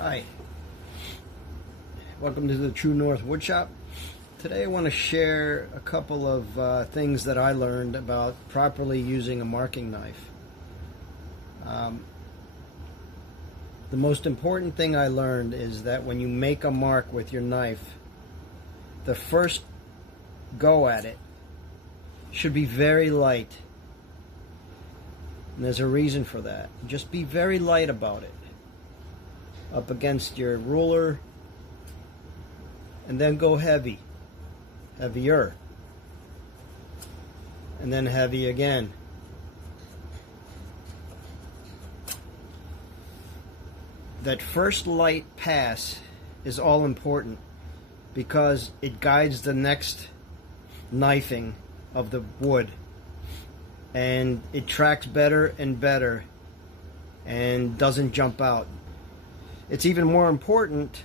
Hi, welcome to the True North Woodshop. Today I want to share a couple of things that I learned about properly using a marking knife. The most important thing I learned is that when you make a mark with your knife, the first go at it should be very light. And there's a reason for that. Just be very light about it. Up against your ruler, and then go heavy, heavier, and then heavy again. That first light pass is all important because it guides the next knifing of the wood, and it tracks better and better and doesn't jump out. It's even more important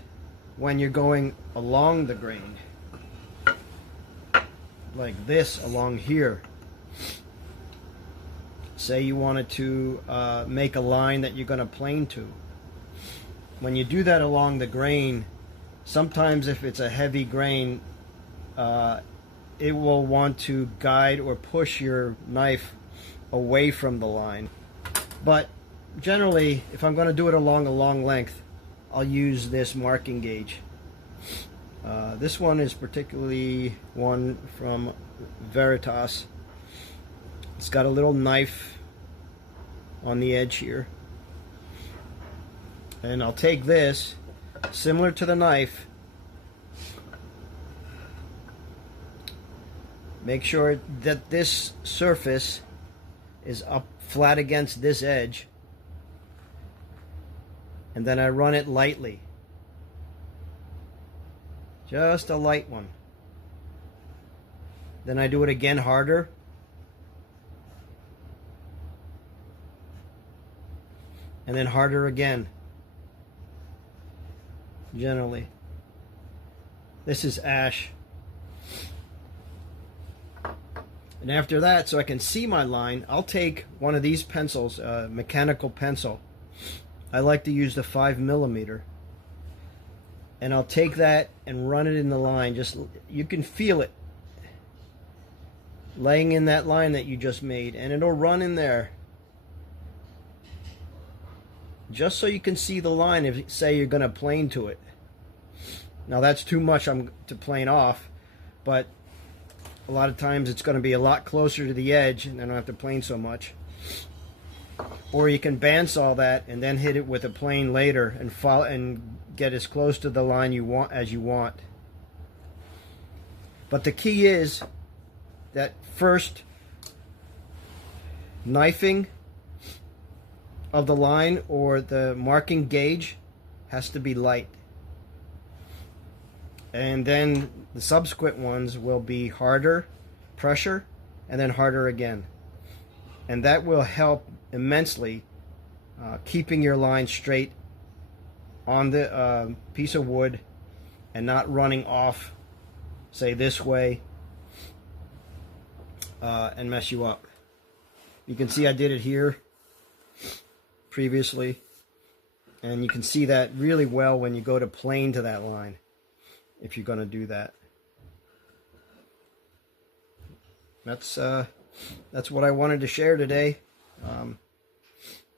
when you're going along the grain, like this along here. Say you wanted to make a line that you're going to plane to. When you do that along the grain, sometimes if it's a heavy grain, it will want to guide or push your knife away from the line. But generally, if I'm going to do it along a long length, I'll use this marking gauge. This one is particularly one from Veritas. It's got a little knife on the edge here. And I'll take this, similar to the knife, make sure that this surface is up flat against this edge, and then I run it lightly. Just a light one. Then I do it again harder. And then harder again. Generally. This is ash. And after that, so I can see my line, I'll take one of these pencils, a mechanical pencil. I like to use the 5mm, and I'll take that and run it in the line. Just, you can feel it laying in that line that you just made, and it'll run in there just so you can see the line if, say, you're going to plane to it. Now that's too much to plane off, but a lot of times it's going to be a lot closer to the edge and I don't have to plane so much. Or you can bandsaw that and then hit it with a plane later and follow and get as close to the line you want as you want. But the key is that first knifing of the line or the marking gauge has to be light. And then the subsequent ones will be harder, pressure, and then harder again. And that will help immensely keeping your line straight on the piece of wood and not running off, say, this way and mess you up. You can see I did it here previously, and you can see that really well when you go to plane to that line, if you're going to do that. That's what I wanted to share today.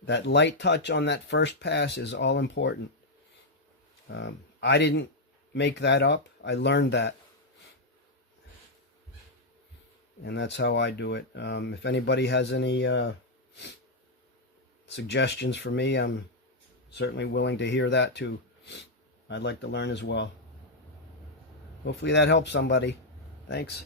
That light touch on that first pass is all important. I didn't make that up. I learned that. And that's how I do it. If anybody has any suggestions for me, I'm certainly willing to hear that too. I'd like to learn as well. Hopefully that helps somebody. Thanks.